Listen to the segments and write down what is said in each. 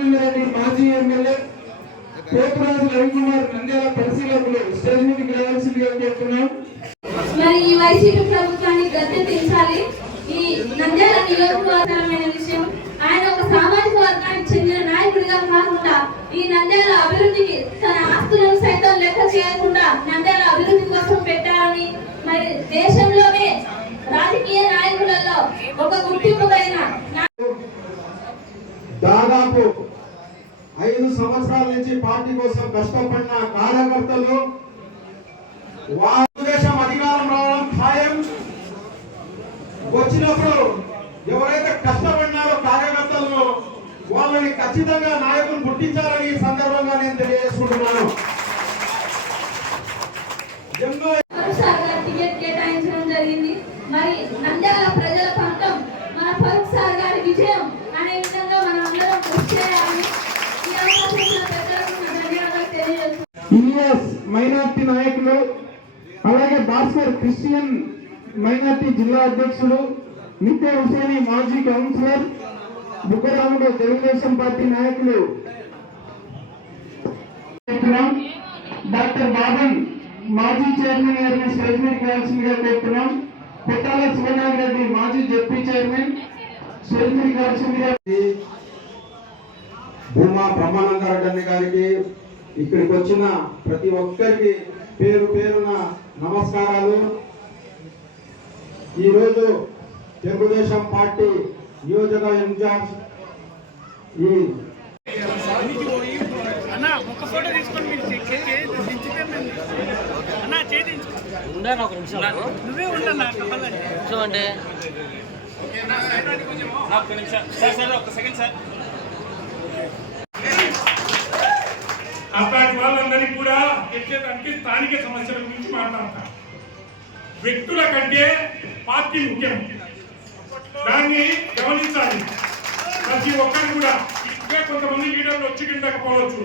రామలింగారెడ్డి మాజీ ఎమ్మెల్యే పోతురాజు రవికుమార్ నంద్యాల పరిశీలకులు స్టేజ్ మీదకి రావాల్సిందిగా కోరుతున్నాం. మరి ఈ వైసీపీ ప్రభుత్వాన్ని గద్దెదించాలి. ఈ నంద్యాల నియోజకవర్గమైన విషయం ఆయన ఒక సామాజిక వర్గానికి చెందిన నాయకుడిగా కాకుండా ఈ నంద్యాల అభివృద్ధికి తన ఆస్తులను సైతం లెక్క చేయకుండా నంద్యాల అభివృద్ధి కోసం పెట్టాలని, మరి దేశంలోనే రాజకీయ నాయకులలో ఒక గుర్తింపుకైన దాదాపు 5 సంవత్సరాల నుంచి పార్టీ కోసం కష్టపడిన కార్యకర్తలు దేశం అధికారం రావడం ఖాయం. వచ్చినప్పుడు ఎవరైతే కష్టపడినారో కార్యకర్తలు వాళ్ళని ఖచ్చితంగా నాయకులు గుర్తించాలని ఈ సందర్భంగా నేను తెలియజేసుకుంటున్నాను. టికెట్ కేటాయించడం జరిగింది. మరి నంద్యాల ప్రజల పంతం మన ఫరూక్ సార్ గారి విజయం అనే విధంగా మనం అందరం కృషి చేయాలని ఈ అవకాశం ధన్యవాదాలు తెలియజేస్తున్నాం. మైనార్టీ నాయకులు అలాగే భాస్కర్ క్రిస్టియన్ మైనార్టీ జిల్లా అధ్యక్షుడు, నిత్య హుసేని మాజీ కౌన్సిలర్, బుగ్గరాముడు తెలుగుదేశం పార్టీ నాయకులు, డాక్టర్ బాబన్ మాజీ చైర్మన్ గారిని స్టేజ్ మీదకి రావాల్సిందిగా కోరుతున్నాం. కొట్టాల శివనాగిరెడ్డి మాజీ జెడ్పీ చైర్మన్ స్టేజ్ మీదకి రావాల్సిందిగా. భూమా బ్రహ్మానందరెడ్డి గారికి, ఇక్కడికి వచ్చిన ప్రతి ఒక్కరికి పేరు పేరున నమస్కారాలు. ఈరోజు తెలుగుదేశం పార్టీ నియోజక ఇన్ఛార్జ్ అట్లాంటి వాళ్ళందరికీ కూడా తెచ్చేదానికి స్థానిక సమస్యల గురించి మాట్లాడతాం. వ్యక్తుల కంటే పార్టీ ముఖ్యం, దాన్ని గమనించాలి. ప్రతి ఒక్కరు కూడా ఇంకా కొంతమంది లీడర్లు వచ్చి కిందకపోవచ్చు,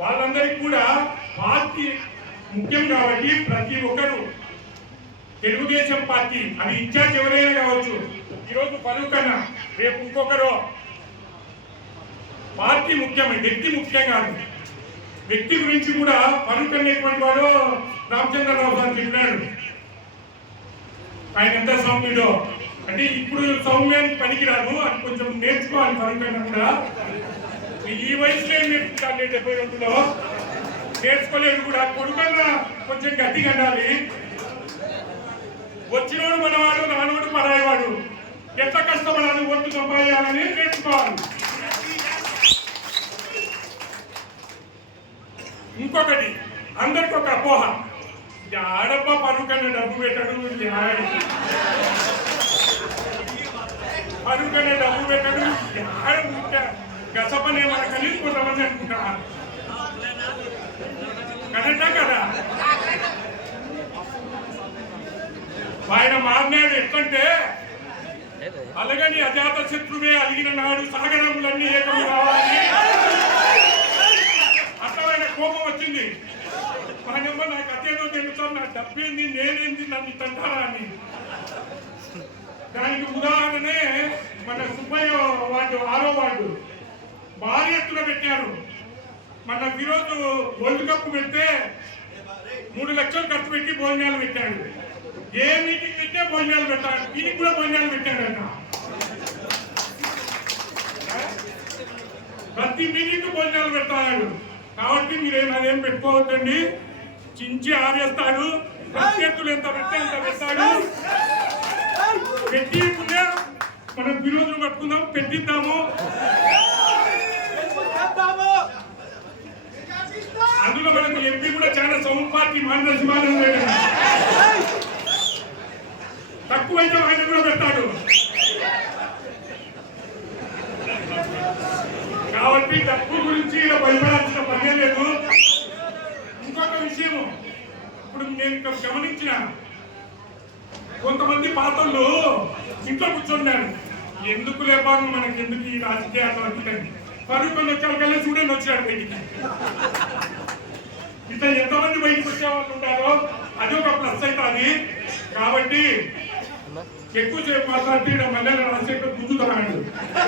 వాళ్ళందరికీ కూడా పార్టీ ముఖ్యం కాబట్టి ప్రతి ఒక్కరు తెలుగుదేశం పార్టీ అది ఇన్ఛార్జ్ ఎవరైనా కావచ్చు, ఈరోజు ఫరూక్ అన్న రేపు ఇంకొకరు, పార్టీ ముఖ్యమే, వ్యక్తి ముఖ్యం కాదు. వ్యక్తి గురించి కూడా ఫరూక్ అనేటువంటి వాడు రామచంద్రరావు గారు చెప్పినాడు. ఆయన ఎంత సౌమ్యుడో, అంటే ఇప్పుడు సౌమ్యానికి పనికిరాదు, అది కొంచెం నేర్చుకోవాలి. ఫరూక్ అన్న కూడా ఈ వయసులో నేర్చుకోవాలి, 72లో నేర్చుకోలేదు కూడా. కొడుకన్నా కొంచెం గట్టిగా ఉండాలి. వచ్చినోడు మనవాడు, రానోడు పరాయవాడు, ఎంత కష్టపడాలి, ఒట్టు సంపాదించాలని నేర్చుకోవాలి. ఇంకొకటి అందరికి ఒక అపోహ, ఆడబ్బ పరుకన్న డబ్బు పెట్టడు, పరుకన్న డబ్బు పెట్టడు, గసపనే మనకని కొంతమంది అనుకుంటారు. కరెక్టా కదా? ఆయన మారినాడు ఎట్లంటే అలాగని అజాత శత్రువే అలిగిన నాడు సాగరములన్నీ ఏకం కావాలి, అర్థమైన కోపం వచ్చింది. మనమ్మ నాకు అదేదో తెలుస్తాను, నా డబ్బేంది, నేనేంది, నన్ను తంటారా అని. దానికి ఉదాహరణనే మన సుబ్బయ్య వార్డు 6వ వార్డు భారీ ఎత్తున పెట్టారు. మన ఈరోజు వరల్డ్ కప్ పెడితే 3 లక్షలు ఖర్చు పెట్టి భోజనాలు పెట్టాడు. ఏ మీటింగ్ పెట్టే భోజనాలు పెట్టాడు, దీనికి కూడా భోజనాలు పెట్టాడన్న. ప్రతి మీటింగ్ భోజనాలు పెడతాడు. కాబట్టి మీరేం అదేం పెట్టుకోవద్దండి, చించి ఆరేస్తాడు. ప్రత్యర్థులు ఎంత పెడితే అంత పెడతాడు. పెట్టి మనం విరోధులు పట్టుకుందాం, పెట్టిద్దాము. అందులో మనకు ఎంపీ కూడా చాలా సౌండ్ పార్టీ మానసిమానం తక్కువైతే ఆయన కూడా పెడతాడు. కాబట్టి డబ్బు గురించి ఇలా భయపడాల్సిన పనే లేదు. ఇంకొక విషయము, ఇప్పుడు నేను గమనించిన కొంతమంది పాత్రలు ఇంట్లో కూర్చున్నారు. ఎందుకు లేపాను, మనకి ఎందుకు ఈ రాజకీయాలు అందుకని ఫరూక్ వచ్చేవాళ్ళకల్లా చూడండి వచ్చాడు బయటికి. ఇట్లా ఎంతమంది బయటకు వచ్చే వాళ్ళు ఉంటారో అది ఒక ప్లస్ అవుతుంది. కాబట్టి ఎక్కువసేపు మాట్లాడితే మళ్ళీ రాజశేఖర్ గుంజుతున్నాడు,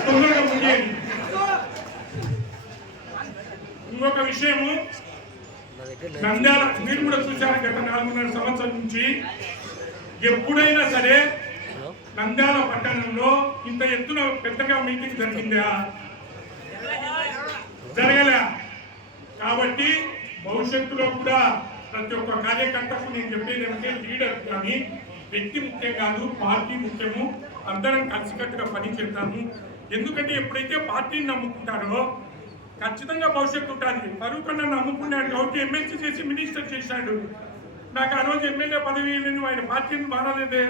తొందరగా ముందేది. ఇంకొక విషయము, నంద్యాల మీరు కూడా చూశారు గత 4.5 సంవత్సరం నుంచి ఎప్పుడైనా సరే నంద్యాల పట్టణంలో ఇంత ఎత్తున పెద్దగా మీటింగ్ జరిగిందా? జరగలే. కాబట్టి భవిష్యత్తులో కూడా ప్రతి ఒక్క కార్యకర్తకు నేను చెప్పేది ఏమంటే, లీడర్ కానీ వ్యక్తి ముఖ్యం కాదు, పార్టీ ముఖ్యము. అందరం కలిసికట్టుగా పని చేద్దాము. ఎందుకంటే ఎప్పుడైతే పార్టీని నమ్ముకుంటారో ఖచ్చితంగా భవిష్యత్తు ఉంటుంది. ఫరూక్ అన్న నమ్ముకున్నాడు కాబట్టి ఎమ్మెల్సీ చేసి మినిస్టర్ చేశాడు. నాకు ఆ రోజు ఎమ్మెల్యే పదవి ఆయన పార్టీని మారలేదే.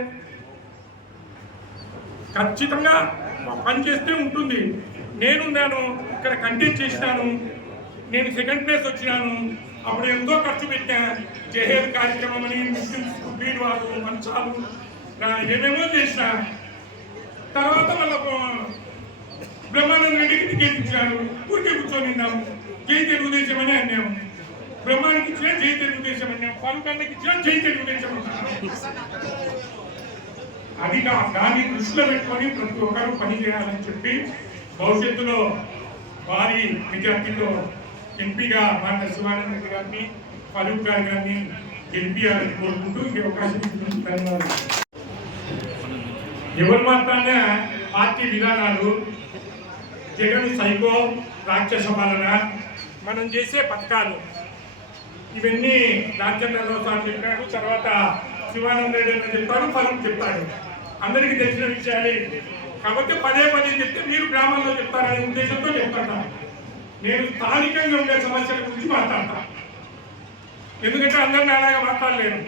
ఖచ్చితంగా పనిచేస్తే ఉంటుంది. నేను ఇక్కడ కంటెస్ట్ చేసినాను, నేను సెకండ్ ప్లేస్ వచ్చినాను. అప్పుడు ఎంతో ఖర్చు పెట్టా. జహేద్ కార్యక్రమం అని ముస్లిమ్స్ బీరువాలు మంచాలు ఏమేమో చేసిన. తర్వాత మళ్ళీ బ్రహ్మానంద రెడ్డికి టికెట్ ఇచ్చారు. ఊరికే కూర్చొని ఉన్నాము. జై తెలుగుదేశం అని అన్నాము. బ్రహ్మానికి ఇచ్చినా జై తెలుగుదేశం అన్నాము. ఫరూక్ అన్నకి ఇచ్చినా జై తెలుగుదేశం అన్నాము. అది దాన్ని దృష్టిలో పెట్టుకొని ప్రతి ఒక్కరూ పనిచేయాలని చెప్పి భవిష్యత్తులో భారీ మెజార్టీతో ఎంపీగా మాట శివానంద రెడ్డి గారిని, ఫరూక్ గారిని గెలిపియాలని కోరుకుంటూ ఈ అవకాశం ఇచ్చినందుకు ధన్యవాదాలు. ఎవరు మాత్రాన పార్టీ విధానాలు, జగన్ సైకో, రాక్షస పాలన, మనం చేసే పథకాలు ఇవన్నీ రాజ్యాంగంలో సార్ చెప్పినాడు. తర్వాత శివానంద రెడ్డి అని చెప్తాడు, ఫరూక్ చెప్తాడు. అందరికీ తెలిసిన విషయాలే కాబట్టి పదే చెప్తే మీరు గ్రామాల్లో చెప్తారనే ఉద్దేశంతో చెప్తాను. నేను స్థానికంగా ఉండే సమస్యల గురించి మాట్లాడతా. ఎందుకంటే అందరినీ అలాగే మాట్లాడలేను.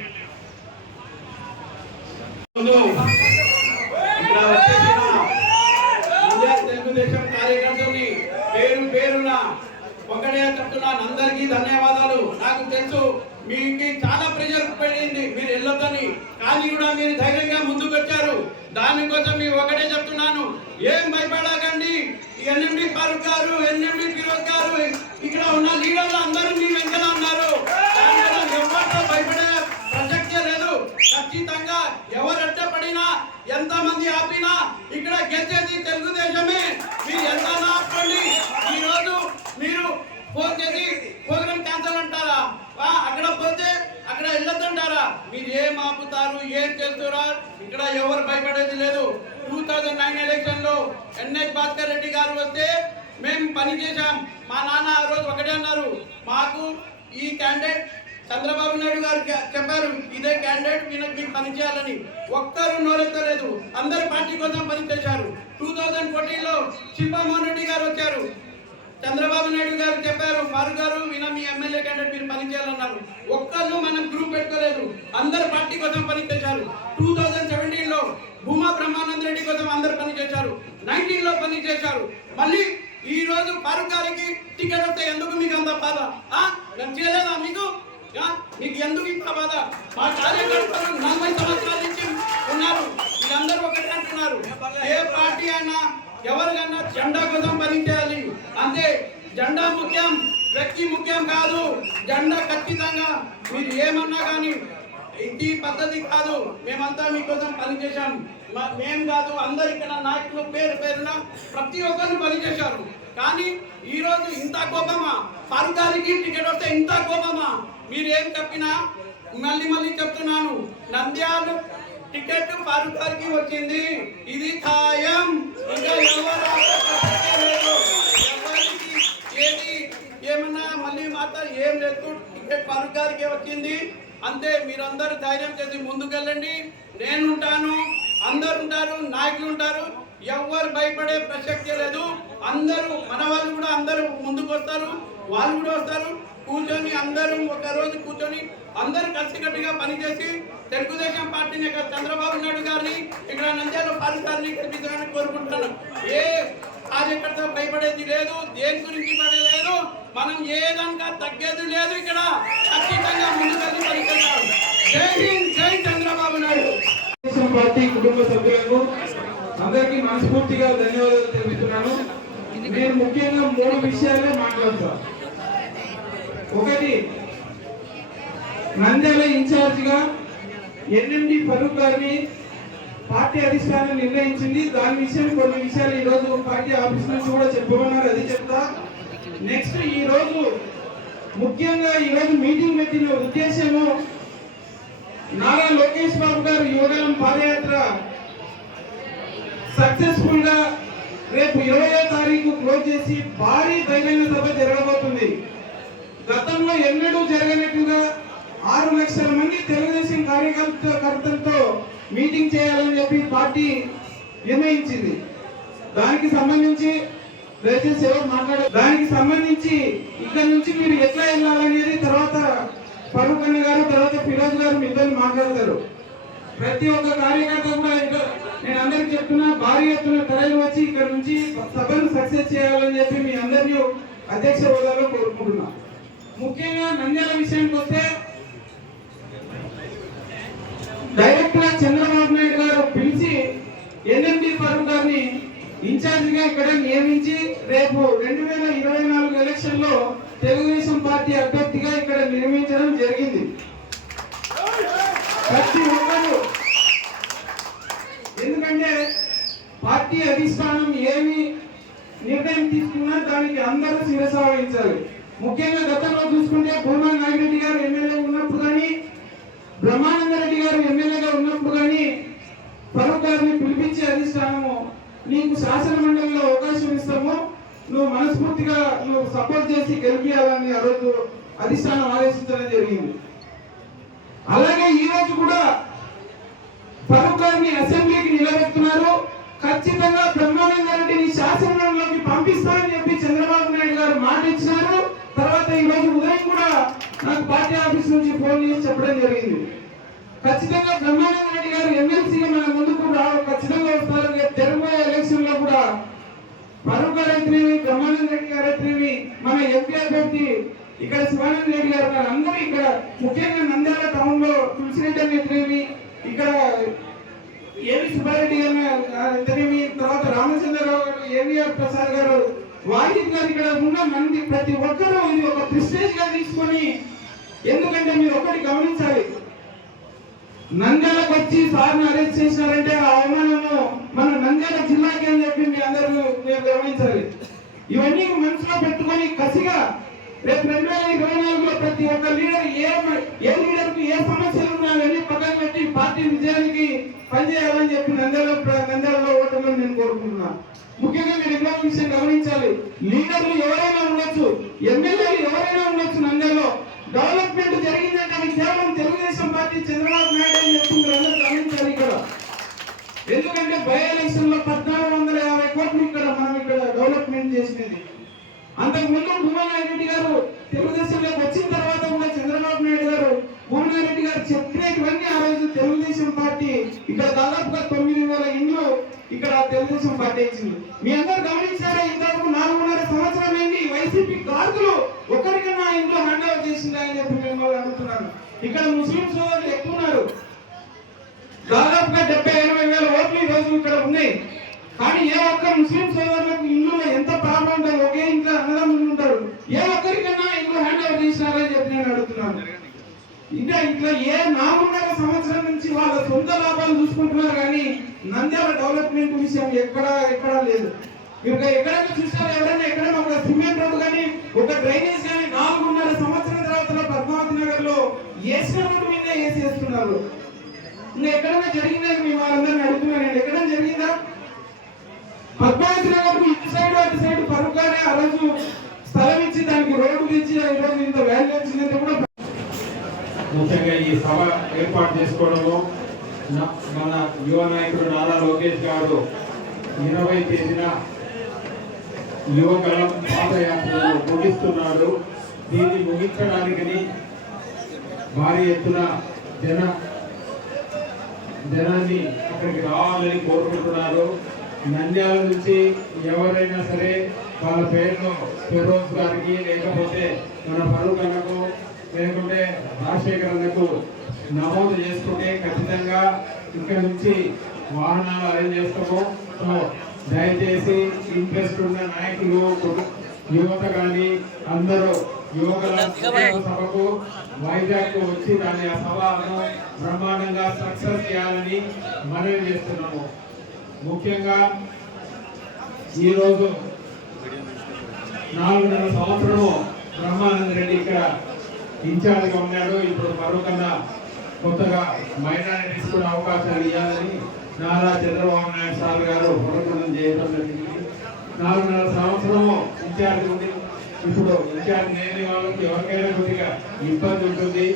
తెలుగుదేశం కార్యకర్తల్ని పేరున ఒకటే చెప్తున్నాను, అందరికీ ధన్యవాదాలు. నాకు తెలుసు మీకు చాలా ప్రెషర్ పడింది, మీరు వెళ్ళొద్దని, కానీ కూడా మీరు ధైర్యంగా ముందుకు వచ్చారు. దానికోసం మీరు ఒకటే చెప్తున్నాను, ఏం భయపడకండి. ఎన్ఎండి ఫారూక్ గారు, ఎన్ఎండి ఫిరోజ్ గారు, ఇక్కడ ఉన్న లీడర్లు అందరూ మీ వెంటనే ఉన్నారు. ఎవరితో భయపడే ప్రసక్తే లేదు. ఖచ్చితంగా ఎవరు అడ్డపడినా, ఎంతమంది ఆపినా ఇక్కడ గెలిచేది తెలుగుదేశమే. మీరు ఎంత ఆపండి. ఈ రోజు మీరు ఫోన్ చేసి ప్రోగ్రామ్ క్యాన్సల్ అంటారా? అక్కడ పోతే అక్కడ వెళ్ళొద్దంటారా? మీరు ఏం ఆపుతారు, ఏం చేస్తారా? ఇక్కడ ఎవరు భయపడేది లేదు. 2009 ఎలక్షన్ లో ఎన్ఎస్ భాస్కర్ రెడ్డి గారు వస్తే మేము పని చేశాం. మా నాన్న ఆ రోజు ఒకటే అన్నారు, మాకు ఈ క్యాండిడేట్ చంద్రబాబు నాయుడు గారు చెప్పారు, ఇదే క్యాండిడేట్ మీకు పని చేయాలని. ఒక్కరు నోరెత్తలేదు. అందరు పార్టీ కోసం పని చేశారు. 2014 లో శిల్పామోహన్ రెడ్డి గారు వచ్చారు. చంద్రబాబు నాయుడు గారు చెప్పారు, ఫారూక్ గారు మీ ఎమ్మెల్యే క్యాండిడేట్ మీరు పని చేయాలన్నారు. ఒక్కరు మనం గ్రూప్ పెట్టుకోలేదు. అందరు పార్టీ కోసం పని చేశారు. 2017 లో భూమా బ్రహ్మానంద రెడ్డి కోసం అందరు పని చేశారు. 19 లో పని చేశారు. మళ్ళీ ఈ రోజు ఫారూక్ గారికి టికెట్ వస్తే ఎందుకు మీకు అంత బాధ? నేను చేయలేదా మీకు? మీకు ఎందుకు ఇంత బాధ? మా కార్యకర్తలు 40 సంవత్సరాల నుంచి ఉన్నారు. వీళ్ళందరూ ఒకటి అంటున్నారు, ఏ పార్టీ అయినా ఎవరికన్నా జెండా కోసం పనిచేయాలి అంతే. జెండా ముఖ్యం, వ్యక్తి ముఖ్యం కాదు. జెండా ఖచ్చితంగా మీరు ఏమన్నా కానీ ఇది పద్ధతి కాదు. మేమంతా మీకోసం పనిచేశాం. మేము కాదు, అందరు ఇక్కడ నాయకులు పేరున ప్రతి ఒక్కరు పనిచేశారు. కానీ ఈ రోజు ఇంత కోపమా? ఫారూక్ గారికి టికెట్ వస్తే ఇంత కోపమా? మీరు ఏం చెప్పినా మళ్ళీ చెప్తున్నాను, నంద్యాల టికెట్ ఫారూక్ గారికి వచ్చింది, ఇది ఖాయం. ఇంకా ఏది ఏమన్నా మళ్ళీ మాత్రం ఏం లేదు, టికెట్ ఫారూక్ గారికి వచ్చింది అంతే. మీరందరూ ధైర్యం చేసి ముందుకెళ్ళండి. నేను ఉంటాను, అందరు ఉంటారు, నాయకులు ఉంటారు. ఎవరు భయపడే ప్రసక్తే లేదు. అందరూ మన వాళ్ళు కూడా అందరూ ముందుకు వస్తారు, వాళ్ళు కూడా వస్తారు. కూర్చొని అందరూ ఒక రోజు కూర్చొని అందరూ కలిసికట్టుగా పనిచేసి తెలుగుదేశం పార్టీని, చంద్రబాబు నాయుడు గారిని, ఇక్కడ నంద్యాల ఫారూక్ గారిని గెలిపించాలని కోరుకుంటున్నాను. ఏ కార్యకర్త భయపడేది లేదు, దేని గురించి పడలేదు. మనం ఏదన్నా తగ్గేది లేదు. ఇక్కడ ఖచ్చితంగా ముందుకెళ్ళి పనిచేస్తాం. జై హింద్, జై చంద్రబాబు నాయుడు. పార్టీ కుటుంబ సభ్యులకు అందరికీ మనస్ఫూర్తిగా ధన్యవాదాలు తెలుపుతున్నాను. నేను ముఖ్యంగా 3 విషయాలే మాట్లాడతా. ఒకటి, నంద్యాల ఇన్ఛార్జ్ గా ఎన్ఎండి ఫరూక్ గారిని పార్టీ అధిష్టానం నిర్ణయించింది. దాని విషయం కొన్ని విషయాలు ఈ రోజు పార్టీ ఆఫీస్ నుంచి కూడా చెప్పమన్నారు, అది చెప్తా. నెక్స్ట్, ఈ రోజు ముఖ్యంగా ఈరోజు మీటింగ్ పెట్టిన ఉద్దేశము నారా లోకేష్ బాబు గారు యువగలం పాదయాత్ర సక్సెస్ఫుల్ గా రేపు 20వ తారీఖు క్లోజ్ చేసి భారీ బహిరంగ సభ జరగబోతుంది. గతంలో ఎన్నడూ జరగనట్టుగా 6 లక్షల మంది తెలుగుదేశం కార్యకర్తలతో మీటింగ్ చేయాలని చెప్పి పార్టీ నిర్ణయించింది. దానికి సంబంధించి దయచేసి ఎవరు మాట్లాడారు, దానికి సంబంధించి ఇక్కడ నుంచి మీరు ఎట్లా వెళ్ళాలనేది తర్వాత ఫరూక్ అన్న గారు తర్వాత ఫిరోజ్ గారు మీతో మాట్లాడతారు. ప్రతి ఒక్క కార్యకర్త కూడా నేను అందరికి చెప్తున్నా, భారీ ఎత్తున తరలి వచ్చి ఇక్కడ నుంచి సభను సక్సెస్ చేయాలని చెప్పి మీ అందరినీ అధ్యక్ష హోదాలో కోరుకుంటున్నా. ముఖ్యంగా నంద్యాల విషయానికి వస్తే డైరెక్ట్ గా చంద్రబాబు నాయుడు గారు పిలిచి ఎన్ఎండి ఫరూక్ గారిని ఇన్ఛార్జ్ గా ఇక్కడ నియమించి రేపు 2024 ఎలక్షన్ లో తెలుగుదేశం పార్టీ అభ్యర్థిగా ఇక్కడ నిర్మించడం జరిగింది. ప్రతి ఒక్కరు ఎందుకంటే పార్టీ అధిష్టానం ఏమి నిర్ణయం తీసుకున్నా దానికి అందరూ శిరస వహించాలి. ముఖ్యంగా గతంలో చూసుకుంటే భూమా నాగిరెడ్డి గారు ఎమ్మెల్యే ఉన్నప్పుడు కానీ బ్రహ్మానందరెడ్డి గారు ఎమ్మెల్యేగా ఉన్నప్పుడు కానీ ఫరూక్ గారిని పిలిపించే అధిష్టానము నీకు శాసన మండలిలో అవకాశం ఇస్తాము, నువ్వు మనస్ఫూర్తిగా నువ్వు సపోర్ట్ చేసి గెలిపియాలని ఆ రోజు అధిష్టానం ఆదేశించడం జరిగింది. అలాగే ఈ రోజు కూడా ఫరూక్ గారిని అసెంబ్లీకి నిలబెడుతున్నారు. ఖచ్చితంగా బ్రహ్మానందరెడ్డిని శాసనమండలిలోకి పంపిస్తారని చెప్పి చంద్రబాబు నాయుడు గారు మాట ఇచ్చినారు. తర్వాత ఈ రోజు ఉదయం కూడా నాకు పార్టీ ఆఫీస్ నుంచి ఫోన్ చేసి చెప్పడం జరిగింది. ఖచ్చితంగా బ్రహ్మానందరెడ్డి గారు ఎమ్మెల్సీగా మన ముందుకు ఖచ్చితంగా వస్తారు. జరగబోయే ఎలక్షన్ లో కూడా ఫరూక్ గారు అయితేనేమి బ్రహ్మానందరెడ్డి గారు అయితేనేమి మన ఎంపీ అభ్యర్థి ఇక్కడ శివానంద రెడ్డి గారు అందరూ ఇక్కడ ముఖ్యంగా నంద్యాల టౌన్ లో తులసిరెడ్డి అయితేనేమి ఇక్కడ ఏవి సుబ్బారెడ్డి గారు అయితేనేమి తర్వాత రామచంద్రరావు గారు ఏవిఆర్ ప్రసాద్ గారు వాహిద్ గారు ఇక్కడ ఉన్న మంది ప్రతి ఒక్కరూ ఇది ఒక ప్రెస్టేజ్ గా తీసుకొని, ఎందుకంటే మీరు ఒకటి గమనించాలి, నంద్యాలకు వచ్చి సార్ని అరెస్ట్ చేసినారంటే ఆ అవమానము మన నంద్యాల జిల్లాకి అని చెప్పి మీ అందరూ మీరు గమనించాలి. ఇవన్నీ మనసులో పెట్టుకొని కసిగా రేపు 2024లో ప్రతి ఒక్క లీడర్ ఏ లీడర్ కు ఏ సమస్యలు ఉన్నాయని పక్కన పెట్టి పార్టీ విజయానికి పనిచేయాలని చెప్పి నంద్యాలలో ఓటర్లను నేను కోరుకుంటున్నా. ముఖ్యంగా మీరు ఇంకో విషయం గమనించాలి, లీడర్లు ఎవరైనా ఉండొచ్చు, ఎమ్మెల్యేలు ఎవరైనా ఉండొచ్చు, నంద్యాలలో డెవలప్మెంట్ జరిగిందంటే అది కేవలం తెలుగుదేశం పార్టీ చంద్రబాబు నాయుడు అని చెప్పి మీరు అందరూ గమనించాలి ఇక్కడ. ఎందుకంటే బై ఎలక్షన్ లో 1450 కోట్లు మనం ఇక్కడ డెవలప్మెంట్ చేసినది. అంతకు ముందు భూమనారెడ్డి గారు తెలుగుదేశంలోకి వచ్చిన తర్వాత కూడా చంద్రబాబు నాయుడు గారు భూమనారెడ్డి గారు చెప్పినటువన్నీ ఆ రోజు తెలుగుదేశం పార్టీ ఇక్కడ దాదాపుగా 9,000 ఇండ్లు ఇక్కడ తెలుగుదేశం పార్టీ ఇచ్చింది. మీ అందరూ గమనించారా, ఇంతవరకు 4.5 సంవత్సరం అయింది వైసీపీ కార్డులు ఒకరికన్నా ఇంట్లో హ్యాండ్ ఓవర్ చేసిందా అని చెప్పి మిమ్మల్ని అడుగుతున్నాను. ఇక్కడ ముస్లిం సోదరులు ఎక్కువ ఉన్నారు, దాదాపుగా 70-80 వేల ఓట్లు ఈ రోజు ఇక్కడ ఉన్నాయి. కానీ ఏ ఒక్క ముస్లిం సోదరులకు ఇల్లు ఎంత ప్రాబ్లం ఉంటారు, ఒకే ఇంట్లో అన్నదమ్ములు ఉంటారు, ఏ ఒక్కరికన్నా ఇల్లు హ్యాండ్ ఓవర్ చేసినారని చెప్పి నేను అడుగుతున్నాను. ఇంకా ఇట్లా 4.5 సంవత్సరం నుంచి వాళ్ళ సొంత లాభాలు చూసుకుంటున్నారు కానీ నంద్యాల డెవలప్మెంట్ విషయం ఎక్కడా లేదు. ఇంకా ఎక్కడైనా చూసారు, ఎవరైనా ఎక్కడైనా ఒక సిమెంట్ రోడ్డు కానీ ఒక డ్రైనేజ్ కానీ 4.5 సంవత్సరం తర్వాత పద్మావతి నగర్ లో వేసిన రోడ్డు మీద వేసేస్తున్నారు. ఇంకా ఎక్కడైనా జరిగిందని మీ వాళ్ళందరినీ అడుగుతున్నాను నేను, ఎక్కడైనా జరిగిందా? పద్మావతి నగర్ ఇటు సైడ్ అటు సైడ్ ఫరూక్ గారే ఆ రోజు స్థలం ఇచ్చి దానికి రోడ్డు ఇచ్చి ఈ రోజు ఇంత వాల్యూ వచ్చిందంటే కూడా. ముఖ్యంగా ఈ సభ ఏర్పాటు చేసుకోవడము మన యువ నాయకుడు నారా లోకేష్ గారు 20 తేదీన యువగలం పాదయాత్రను ముగిస్తున్నాడు. దీన్ని ముగించడానికి భారీ ఎత్తున జనాన్ని అక్కడికి రావాలని కోరుకుంటున్నారు. నంద్యాల నుంచి ఎవరైనా సరే వాళ్ళ పేరును ఫిరోజ్ గారికి లేకపోతే మన ఫరూక్ అన్నకు లేకుంటే రాజశేఖర్ అన్నకు నమోదు చేసుకుంటే ఖచ్చితంగా ఇక్కడ నుంచి వాహనాలు అరేంజ్ చేస్తాము. సో దయచేసి ఇంట్రెస్ట్ ఉన్న నాయకులు యువత కానీ అందరూ యువకుల సభకు వైజాగ్ వచ్చి దాని ఆ సభను బ్రహ్మాండంగా సక్సెస్ చేయాలని మనవి చేస్తున్నాము. ముఖ్యంగా ఈరోజు 4.5 సంవత్సరము బ్రహ్మానంద రెడ్డి ఇక్కడ ఇన్ఛార్జ్గా ఉన్నాడు. ఇప్పుడు మరొకన్నా కొత్తగా మైనారిటీస్ కూడా అవకాశాలు ఇవ్వాలని నారా చంద్రబాబు నాయుడు సార్ గారు పునరుద్ధరణ చేయడం జరిగింది. 4.5 సంవత్సరము ఇన్ఛార్జ్ ఉంది. ఇప్పుడు ఇన్ఛార్జ్ లేని వాళ్ళకి ఎవరికైనా కొద్దిగా ఇబ్బంది ఉంటుంది.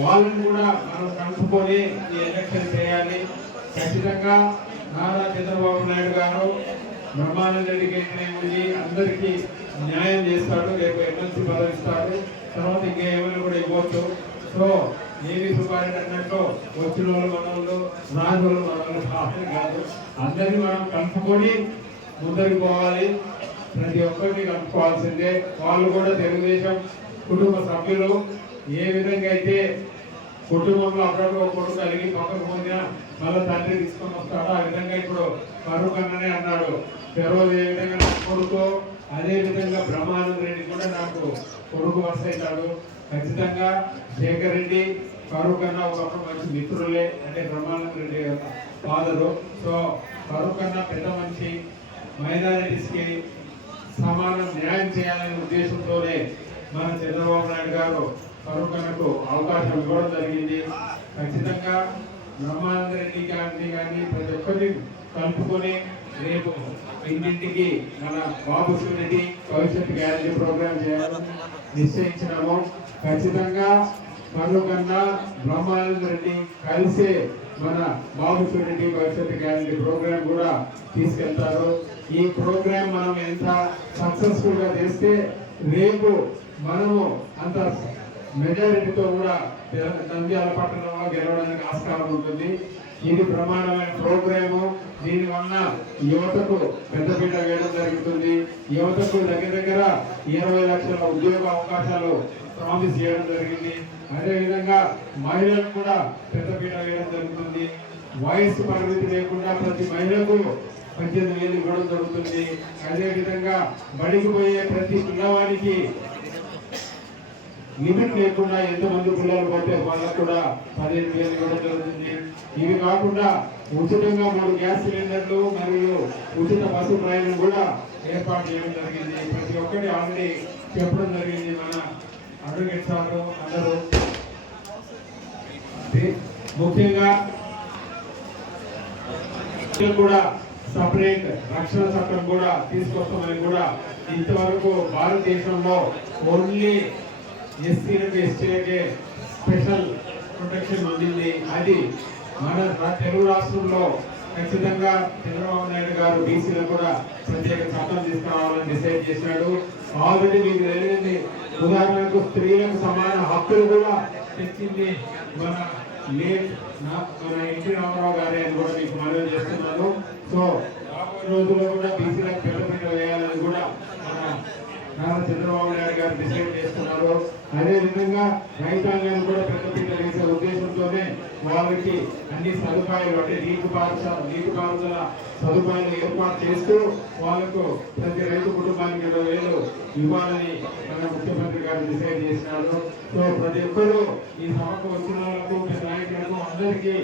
వాళ్ళని కూడా మనం కలుపుకొని ఈ ఎలక్షన్ చేయాలి. ఖచ్చితంగా నారా చంద్రబాబు నాయుడు గారు బ్రహ్మానంద రెడ్డికి ఉంది అందరికీ న్యాయం చేస్తాడు. రేపు ఎమ్మెల్సీ పదవి ఇస్తాడు. తర్వాత ఇంకా ఏమైనా కూడా ఇవ్వచ్చు. సో ఏవి సుబ్బారెడ్డి అన్నట్టు వచ్చిన వాళ్ళు మనవాళ్ళు రాని వాళ్ళు మనవాళ్ళు కాదు. అందరినీ మనం కలుపుకొని ముందరికి పోవాలి. ప్రతి ఒక్కరిని కలుపుకోవాల్సిందే. వాళ్ళు కూడా తెలుగుదేశం కుటుంబ సభ్యులు. ఏ విధంగా అయితే కుటుంబంలో అప్పుడప్పుడు కొడుకు కలిగి పక్కకు పోయినా మళ్ళీ తండ్రి తీసుకొని వస్తాడో ఆ విధంగా ఇప్పుడు ఫరూక్ అన్ననే అన్నాడు. ఫెరోజ్ ఏ విధంగా కొడుకు అదే విధంగా బ్రహ్మానంద రెడ్డి కూడా నాకు కొడుకు వరుస అవుతాడు. ఖచ్చితంగా శేఖర్ రెడ్డి ఫరూక్ అన్న ఒకప్పుడు మంచి మిత్రులే. అంటే బ్రహ్మానంద రెడ్డి ఫాదరు. సో ఫరూక్ అన్న పెద్ద మనిషి. మైనారిటీస్కి సమానం న్యాయం చేయాలనే ఉద్దేశంతోనే మన చంద్రబాబు నాయుడు గారు ఫరూక్ అన్నకు అవకాశం ఇవ్వడం జరిగింది. ఖచ్చితంగా బ్రహ్మానంద రెడ్డి గారిని కానీ ప్రతి ఒక్కరిని కలుపుకొని రేపు ఇంటింటికి మన బాబు రెడ్డి భవిష్యత్ గ్యారంటీ ప్రోగ్రామ్ చేయాలని నిశ్చయించినాము. ఖచ్చితంగా ఫరూక్ అన్న బ్రహ్మానంద రెడ్డి కలిసే మన బాబు రెడ్డి భవిష్యత్ గ్యారంటీ ప్రోగ్రామ్ కూడా తీసుకెళ్తారు. ఈ ప్రోగ్రామ్ మనం ఎంత సక్సెస్ఫుల్ గా చేస్తే రేపు మనము అంత మెజారిటీతో కూడా నంద్యాల పట్టణంలో గెలవడానికి ఆస్కారం ఉంటుంది. ఇది ప్రమాణమైన ప్రోగ్రాము. దీనివల్ల యువతకు పెద్దపీట వేయడం జరుగుతుంది. యువతకు దగ్గర 20 లక్షల ఉద్యోగ అవకాశాలు ప్రామిస్ చేయడం జరిగింది. అదేవిధంగా మహిళలకు కూడా పెద్దపీట వేయడం జరుగుతుంది. వయస్సు పరిమితి లేకుండా ప్రతి మహిళకు 18,000 ఇవ్వడం జరుగుతుంది. అదేవిధంగా బడికి పోయే ప్రతి పిల్లవాడికి లిమిట్ లేకుండా ఎంతమంది పిల్లలు పోతే వాళ్ళకు కూడా 15,000 ఇవ్వడం జరుగుతుంది. ఇవి కాకుండా ఉచితంగా 3 గ్యాస్ సిలిండర్లు మరియు ఉచిత బస్సు ప్రయాణం కూడా ఏర్పాటు చేయడం జరిగింది. ప్రతి ఒక్కటి ఆల్రెడీ చెప్పడం జరిగింది మన అడ్వకేట్ సార్ అందరూ. ముఖ్యంగా కూడా సపరేట్ రక్షణ చట్టం కూడా తీసుకొస్తామని కూడా ఇంతవరకు భారతదేశంలో ఓన్లీ ఎస్సీలకు ఎస్టీలకే స్పెషల్ ప్రొటెక్షన్ ఉండింది. అది మన తెలుగు రాష్ట్రంలో ఖచ్చితంగా చంద్రబాబు నాయుడు గారు బీసీలకు కూడా ప్రత్యేక చట్టం తీసుకురావాలని డిసైడ్ చేశాడు. ఆల్రెడీ మీకు తెలియదు, ఉదాహరణకు స్త్రీలకు సమాన హక్కులు కూడా తెచ్చింది మన ఎన్టీ రామారావు గారే అని కూడా మీకు మనవి చేస్తున్నాను. సో రాబోయే రోజుల్లో కూడా బీసీలకు పెద్దపీట వేయాలని కూడా నారా చంద్రబాబు నాయుడు గారు డిసైడ్ చేస్తున్నారు. అదేవిధంగా రైతాంగాన్ని కూడా పెద్దపీట వేసే ఉద్దేశంతోనే వాళ్ళకి అన్ని సదుపాయాలు అంటే నీటిపారుదల సదుపాయాలు ఏర్పాటు చేస్తూ వాళ్ళకు ప్రతి రైతు కుటుంబానికి 20,000 ఇవ్వాలని మన ముఖ్యమంత్రి గారు డిసైడ్ చేసినారు. సో ప్రతి ఒక్కరూ ఈ సభకు వచ్చిన వాళ్ళకు నాయకులకు అందరికీ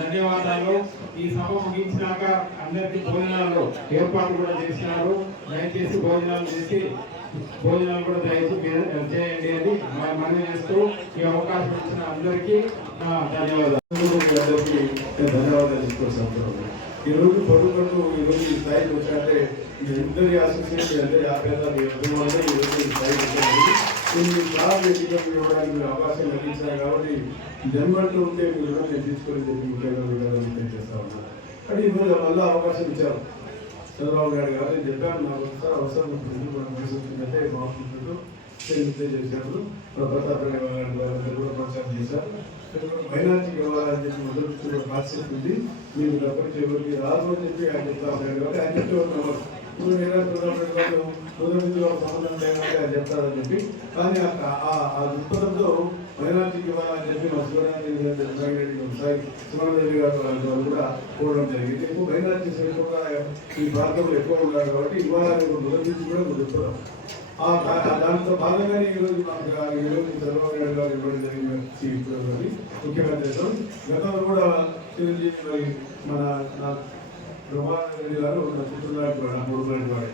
ధన్యవాదాలు. ఈ సభ ముగించినాక అందరికీ భోజనాలు ఏర్పాటు కూడా చేసినారు. దయచేసి భోజనాలు కూడా చేయండి అని మనవి చేస్తూ ఈ అవకాశం ఇచ్చిన అందరికీ ధన్యవాదాలు తీసుకొస్తాం. ఈరోజు పొద్దుపడుతూ ఈరోజు ఈ స్థాయికి వచ్చారంటే మీ అందరి అసోసియేషన్ అందరి ఆపేద మీ అభిమానులు ఈరోజు ఈ స్థాయికి వచ్చారు. మీరు చాలా వ్యక్తిగతం ఇవ్వడానికి మీరు అవకాశం లభించారు కాబట్టి జన్మంటూ ఉంటే మీరు కూడా నేను తీసుకొని చెప్పి ముఖ్యంగా మీరు చేస్తా ఉన్నారు. కానీ ఈరోజు మళ్ళీ అవకాశం ఇచ్చారు చంద్రబాబు నాయుడు గారు. నేను చెప్పాను నాకు ఒకసారి అవసరం అంటే మాట్లాడుతూ చేసినప్పుడు ప్రతాప్ రెడ్డి గారు కూడా ప్రచారం చేశారు. మైనార్టీకి ఇవ్వాలని చెప్పి మొదలు కాన్సెప్ట్ ఉంది. మీరు డబ్బులు ఎవరికి రాదు అని చెప్పి ఆయన చెప్తా ఉన్నాడు కాబట్టి ఆయన చెప్తే ఉన్నారు ఇప్పుడు నిరాశలు మొదలు సంబంధం లేకపోతే ఆయన చెప్తారని చెప్పి. కానీ ఆ దృక్పథంతో మైనార్టీకి ఇవ్వాలని చెప్పి మా శివరెడ్డి గారు వాళ్ళు కూడా కోరడం జరిగింది. ఎక్కువ మైనార్టీ కూడా ఈ ప్రాంతంలో ఎక్కువ ఉన్నారు కాబట్టి ఇవ్వాలని మొదటి నుంచి కూడా దృక్పథం. దాంతో భాగంగానే ఈరోజు చంద్రబాబు నాయుడు గారు ఇవ్వడం జరిగింది ముఖ్యమంత్రి. గతంలో కూడా చిరంజీవి మరి మన బ్రహ్మానంద రెడ్డి గారు నా పుట్టినలాంటి వాడు, నా కొడుకు లాంటి వాడే.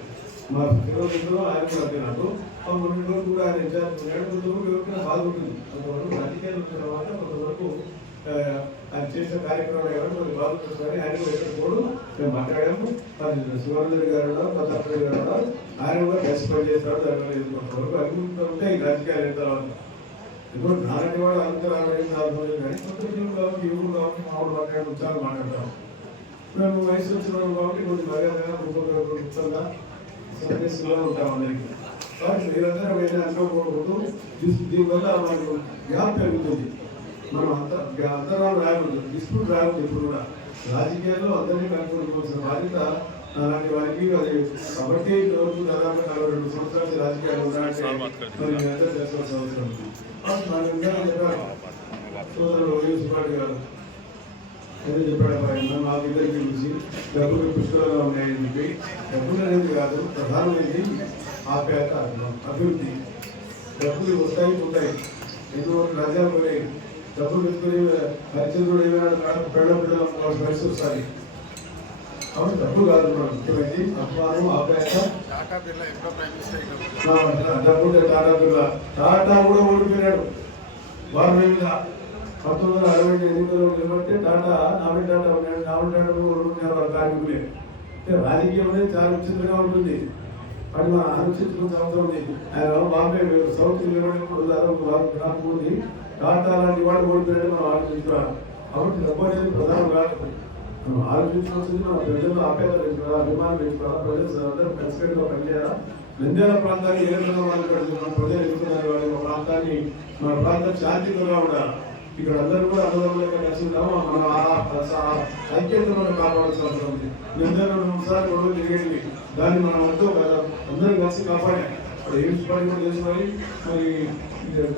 మా పిల్లలు ఆయన కూడా అంతే నాకు కొన్ని రోజులు కూడా ఆయన ఇన్ఛార్జ్ ఉన్నాడు. కొంతవరకు ఎవరికైనా బాగుంటుంది, కొంతవరకు రాజకీయాలు ఉన్న తర్వాత కొంతవరకు ఆయన చేసిన కార్యక్రమాలు ఎవరు కొంచెం బాగుంటుంది. ఆయన ఎక్కడ కూడా మేము మాట్లాడాము. శివరాజు గారు ప్రతాప్ రెడ్డి గారు ఆయన కూడా కలిసి పనిచేస్తాడు. దానివల్ల కొంతవరకు అనుకుంటూ ఉంటే ఈ రాజకీయాలు అయిన తర్వాత ఇప్పుడు నాలాంటి వాడు అంతరాలు కానీ కొంతమంది కాబట్టి యువకులు కాబట్టి మామూలు మాట్లాడి ఉత్సాహం మాట్లాడతాం. మేము వయసు వచ్చిన వాళ్ళు కాబట్టి కొంచెం మర్యాదగా ఉత్సవంగా సర్వీస్లో ఉంటాం అందరికీ. కాబట్టి మీరందరూ ఏదైనా అనుకోకూడదు. దీనివల్ల మనకు గ్యాప్ పెరుగుతుంది. మనం అంతరాలు రాకూడదు, డిస్ప్యూట్ రాకూడదు. ఇప్పుడు కూడా రాజకీయాల్లో అందరినీ కనుక్కోవాల్సిన బాధ్యత అలాంటి వారికి అది. కాబట్టి రోజు దాదాపు 42 సంవత్సరాలు రాజకీయాలు ఉన్నాయంటే మరి అందరూ చేసుకోవాల్సిన అవసరం ఉంది. చెప్పారు సోదరులు యూసుఫ్ గారు ఏదో చెప్పాడు. మనం మా దగ్గరికి పిలిచి డబ్బులు పుష్కలంగా ఉన్నాయని చెప్పి, డబ్బులు అనేది కాదు, ప్రధానమైనది ఆప్యాయత, అభివృద్ధి. డబ్బులు వస్తాయి పోతాయి, ఎన్నో రాజ్యాలు పోయాయి. డబ్బులు పెట్టుకుని హరిచంద్రుడు ఏమైనా పిల్లలు వయసు వస్తాయి. కాబట్టి డబ్బులు కాదు మనం ముఖ్యమైనది అభిమానం, ఆప్యాయత. డబ్బు టాటా కూడా ఓడిపోయినాడు వారి మీద 1968 నిలబడితే టాటా నామినేట్ టాటా ఉన్నాడు. నామినేట్ టాటా కూడా ఓడిపోయినారు వాళ్ళ కార్మికులే. అంటే రాజకీయం అనేది చాలా విచిత్రంగా ఉంటుంది. అది మనం ఆలోచించుకునే అవసరం ఉంది. ఆయన బాంబే సౌత్ నిలబడినప్పుడు నాకు ఉంది టాటా లాంటి వాడు ఓడిపోయినట్టు మనం ఆలోచించుకోవాలి. కాబట్టి డబ్బు అనేది ప్రధానం కాదు. మనం ఆలోచించుకోవాల్సింది మన ప్రజల్లో ఆప్యాయత పెంచుకోవాలి, అభిమానం పెంచుకోవాలి. ప్రజలు అందరూ కలిసికట్టుగా పనిచేయాలా. నంద్యాల ప్రాంతాన్ని ఏ విధంగా వాళ్ళు మన ప్రజలు ఎదుర్కొన్నారు. వాళ్ళ ప్రాంతాన్ని, మన ప్రాంతం శాంతిగా ఉండాలి. ఇక్కడ అందరూ కూడా అన్నదమ్ములుగా కలిసి ఉంటాము. మనం ఐక్యతను మనం కాపాడాల్సిన అవసరం ఉంది. నంద్యాల 3 సార్లు గొడవలు జరిగేవి, దాన్ని మనం అందరూ కలిసి కాపాడాం. ఇప్పుడు ఎయిమ్స్ పని కూడా చేసుకొని మరి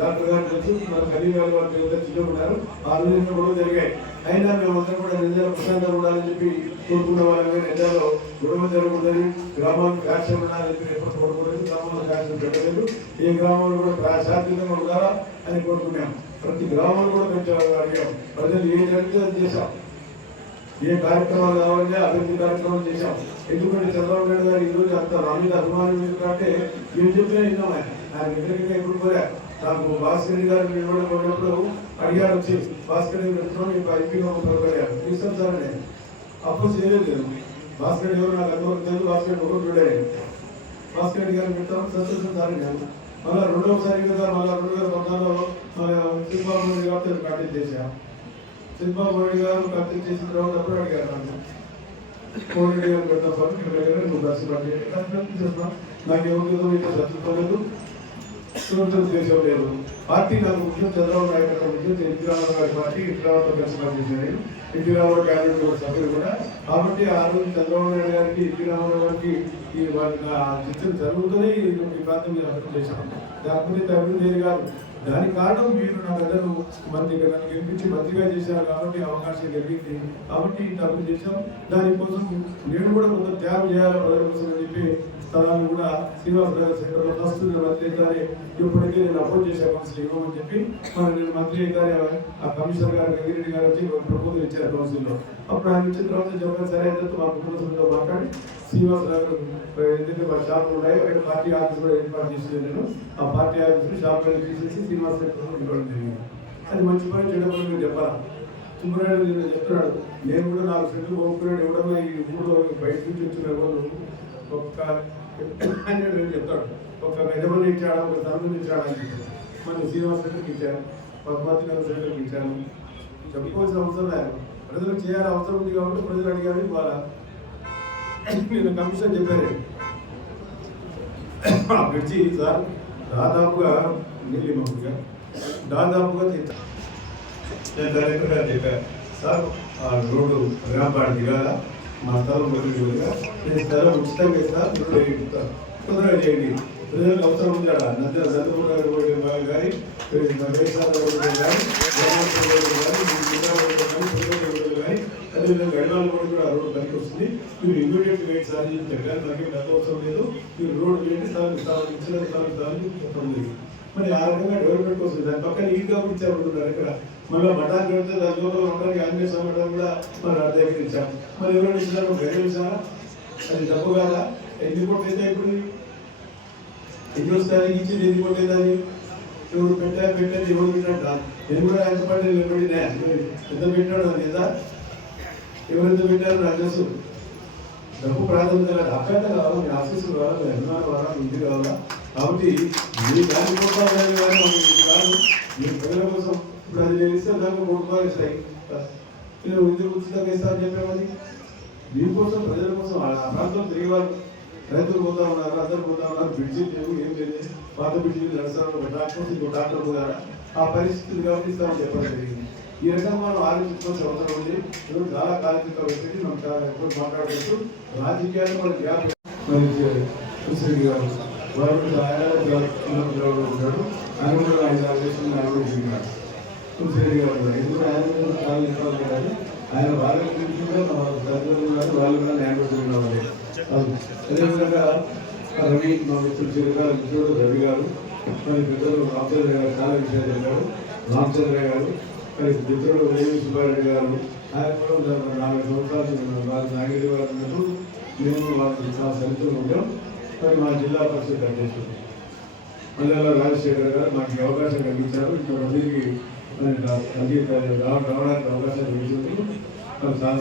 డాక్టర్ గారు తెలుసు, మన ఖలీల్ గారు వాళ్ళు చిన్నకున్నారు. ఆ రోజు గొడవ జరిగాయి. అయినా మేమందరం కూడా నంద్యాల ప్రశాంతంగా ఉండాలని చెప్పి కోరుకున్న వాళ్ళని, నంద్యాలలో గొడవ జరగకూడదని, గ్రామాలకు ఫ్యాక్షన్ ఉండాలని చెప్పి ఎప్పుడు కోరుకోలేదు. గ్రామంలో ఫ్యాక్షన్ పెట్టలేదు. ఏ గ్రామంలో కూడా శాంతిగా ఉండాలా అని కోరుకున్నాం. ప్రతి గ్రామంలో కూడా మేము అడిగాం. ప్రజలు ఏం జరిగితే అది చేశాం. ఏ కార్యక్రమాలు కావాలంటే అభివృద్ధి కార్యక్రమాలు చేశాం. ఎందుకంటే చంద్రబాబు నాయుడు గారు ఈరోజు అంత రామీద అభిమానం ఎందుకంటే ఏం చెప్పినా విన్నాం. ఆయన వ్యతిరేకంగా ఎప్పుడు పోయా. నాకు భాస్కర్ గారు నిలబడినప్పుడు అడిగారు వచ్చి, భాస్కర్ పెట్టుకుని ఐపీగా పొరపడారు తీసుకొని సార్ నేను అప్పుడు చేయలేదు. భాస్కర్ ఎవరు నాకు అంతవరకు తెలుసు. భాస్కర్ ఒకరు చూడారు. భాస్కర్ గారు పెడతాను సంతోషం సార్ నేను. మళ్ళీ రెండవసారి కదా మళ్ళీ 2014లో మన చంద్రబాబు నాయుడు గారితో కంటెక్ట్ చేశాం. చంద్రబాబు నాయుడు గారు కంటెక్ట్ చేసిన తర్వాత అప్పుడు అడిగారు నాకు, కోవిడ్ గారు పెడతా సార్ నువ్వు దర్శనం చేస్తున్నా, నాకు ఎవరితో ఇంకా చదువుకోలేదు, దేశం లేదు. పార్టీ నాకు ముఖ్యం చంద్రబాబు నాయుడు గారు ముఖ్యం. ఎన్టీ రామారావు గారి పార్టీ ఎన్టీ రామారావు కలిసి పనిచేశాను. ఎన్టీ రామారావు క్యాబినెట్ సభ్యులు కూడా. కాబట్టి ఆ రోజు చంద్రబాబు నాయుడు గారికి, ఎన్టీ రామారావు గారికి ఈ చర్చలు జరుగుతూనే ఈ ప్రాంతం మీద అభివృద్ధి చేశాం. లేకపోతే అభివృద్ధి కాదు. దానికి కారణం మీరు నా ప్రజలు మంత్రిగా నన్ను గెలిపించి మంత్రిగా చేశారు కాబట్టి అవకాశం కలిగింది. కాబట్టి ఇంత అభివృద్ధి చేశాం. దానికోసం నేను కూడా కొంత త్యాగం చేయాలి ప్రజల కోసం అని చెప్పి స్థలాలు కూడా శ్రీనివాసరావు సెంటర్లో ఫస్ట్ మంత్రి గారి ఎప్పటికీ నేను అపోజ్ చేసే కౌన్సిల్ ఇవ్వమని చెప్పి నేను మంత్రి గారి ఆ కమిషనర్ గారు గంగిరెడ్డి గారు వచ్చి ప్రపోజల్ ఇచ్చారు కౌన్సిల్లో. అప్పుడు ఆయన వచ్చిన తర్వాత చెప్పాను సరే అయితే మా కుటుంబ సభ్యులతో మాట్లాడి శ్రీనివాసరావు ఎందుకంటే మా షాపులు ఉన్నాయి అక్కడ పార్టీ ఆఫీస్ కూడా ఏర్పాటు చేసింది. నేను ఆ పార్టీ ఆఫీస్ షాపులు తీసేసి శ్రీనివాసరావు ఇవ్వడం జరిగింది. అది మంచి పని చెడ్డ పని మీరు చెప్పాలా. సుబ్రహ్మణ్యుడు నేను చెప్తున్నాడు, నేను కూడా 4 సెంట్లు కొనుక్కున్నాడు ఇవ్వడం. ఈ ఊళ్ళో బయట నుంచి వచ్చిన వాళ్ళు ఒక్క చెప్తాడు, ఒక యజమాని ఇచ్చాడా, ఒక తల్లిని ఇచ్చాడా అని చెప్పాడు. మన శ్రీనివాస సెంటర్కి ఇచ్చాను, పద్మావతి నగర్ సెంటర్కి ఇచ్చాను. చెప్పుకోవాల్సిన అవసరం లేదు. ప్రజలకు చేయాల్సిన అవసరం ఉంది కాబట్టి ప్రజలు అడిగారు. ఇవాళ నేను కమిషన్ చెప్పాను ఆ బ్రిడ్జి సార్ దాదాపుగా మామూలుగా దాదాపుగా నేను డైరెక్టర్ గారు చెప్పాను సార్ ఆ రోడ్డు గ్రాంపాడు దిగాల మా స్థలం మొదలుగా నేను స్థలం ఉచితంగా ఇస్తాను, రోడ్డు వేయిస్తాను, తొందరగా చేయండి. ప్రజలకు అవసరం ఉంది అక్కడ నంద్యాల చంద్రబాబు గారు రోడ్డు కానీ వేసాల రోడ్డు కానీ కానీ అదేవిధంగా గడివాళ్ళ రోడ్డు కూడా రోడ్డు పనికి వస్తుంది. మీరు ఇమీడియట్ వెయిట్ సార్ చెప్పారు, నాకేం డబ్బు అవసరం లేదు, మీరు రోడ్డు వేయండి స్థలం ఇస్తాను, ఇచ్చిన స్థలం ఇస్తాను చెప్పడం లేదు. మరి ఆ రకంగా డెవలప్మెంట్ వస్తుంది. దాని పక్కన ఈగా ఇచ్చారు ఇక్కడ. మళ్ళీ మఠానికి వెళ్తే దాని లోపల ఉండడానికి ఆంజనేయ స్వామి మఠం కూడా మరి అర్థం దగ్గర ఇచ్చాం. మరి ఎవరైనా ఇచ్చినారు గడిచారా? అది డబ్బు కాదా? ఎన్ని కోట్లు అయితే ఇప్పుడు ఎన్ని వస్తాయి ఇచ్చి ఎందుకు కొట్టేదాన్ని ఎవరు పెట్టేది ఎవరు పెట్టినట్ట నేను కూడా ఎంత పడి నిలబడినా ఎంత పెట్టాడు లేదా ఎవరెంత పెట్టారు నాకు తెలుసు డబ్బు ప్రాధాన్యత కాదు అక్కడ కావాలి మీ ఆఫీసులు కావాలి మీ అభిమానం కావాలా మీ ఇంటి కావాలా కాబట్టి మీ దాని కోసం కాదు మీ ప్రజల కోసం ఇప్పుడు అది నేను ఇస్తే దానికి 3 రూపాయలు ఇస్తాయి నేను ఎందుకు ఉచితంగా ఇస్తానని చెప్పేవాడి దీనికోసం ప్రజల కోసం ఆ ప్రాంతం తిరిగేవారు రైతులు పోతా ఉన్నారు అందరు పోతా ఉన్నారు బ్రిడ్జిలు లేవు ఏం లేదు పాత బ్రిడ్జిలు నడుస్తారు ఒక డాక్టర్ ఇంకో డాక్టర్ పోయారా ఆ పరిస్థితులు గమనిస్తామని చెప్పడం జరిగింది ఈ రకంగా మనం ఆలోచించుకోవాల్సిన అవసరం ఉంది ఈరోజు చాలా కాలేజీలో వ్యక్తి మనం చాలా ఎక్కువ మాట్లాడుతూ రాజకీయాలు మన గ్యాప్ తులసిరెడ్డి గారు వారు ఆయన ఉన్నాడు ఆయన కూడా 5 ఆదేశం ఆయన కూడా తిరిగినాడు తులసిరెడ్డి గారు కూడా ఎందుకు ఆయన చాలా ఇబ్బంది కానీ ఆయన వాళ్ళ గురించి కూడా తల్లిదండ్రులు వాళ్ళు కూడా న్యాయం పెడుతున్నారు అదేవిధంగా రవి మా మిత్రుడు గారు మిత్రుడు రవి గారు మరి పెద్దలు రామచంద్ర గారు చాలా విషయాలు చెప్పారు రామచంద్ర గారు మరి మిత్రుడు వేవి సుబ్బారెడ్డి గారు ఆయన కూడా 40 సంవత్సరాలు వారి నాగిరి గారు ఉన్నప్పుడు మేము వాళ్ళకి చాలా సరితులు ఉంటాం మరి మా జిల్లా పరిషత్ అధ్యక్షుడు మల్లెల రాజశేఖర్ గారు మాకు అవకాశం కలిగించారు ఇంకొకరికి రావడానికి అవకాశం కలిగించింది మరి చాలా